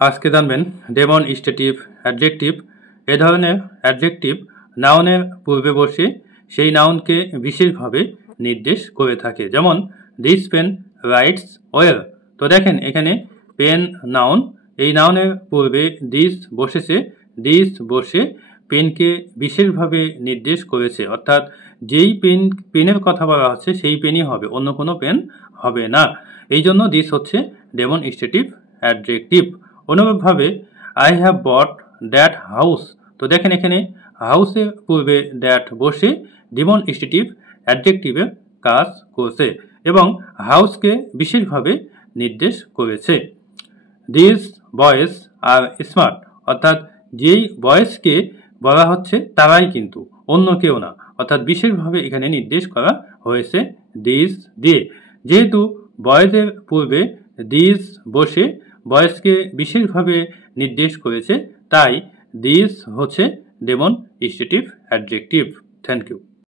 আজকে জানবেন demonstrative adjective. এ ধরনের অ্যাডজেক্টিভ নাউনের পূর্বে বসে সেই নাউনকে বিশেষভাবে নির্দেশ করে থাকে। যেমন দিস পেন রাইটস ওয়েল। তো দেখেন এখানে পেন নাউন, এই নাউনের পূর্বে দিস বসেছে, দিস বসে পেনকে বিশেষভাবে নির্দেশ করেছে, অর্থাৎ যেই পেনের কথা বলা হচ্ছে সেই পেনই হবে, অন্য কোনো পেন হবে না। এই জন্য দিস হচ্ছে ডেমনস্ট্রেটিভ অ্যাডজেক্টিভ। অনুরূপভাবে I have bought that house. তো দেখেন এখানে হাউসের পূর্বে দ্যাট বসে ডেমনস্ট্রেটিভ অ্যাডজেক্টিভের কাজ করছে এবং হাউসকে বিশেষভাবে নির্দেশ করেছে। দিস বয়েজ আর স্মার্ট, অর্থাৎ যেই বয়েজকে বলা হচ্ছে তারাই কিন্তু, অন্য কেউ না, অর্থাৎ বিশেষভাবে এখানে নির্দেশ করা হয়েছে দিস দিয়ে। যেহেতু বয়েজের পূর্বে দিস বসে বয়েজকে বিশেষভাবে নির্দেশ করেছে, তাই দিস হচ্ছে ডেমনস্ট্রেটিভ অ্যাডজেক্টিভ। Thank you.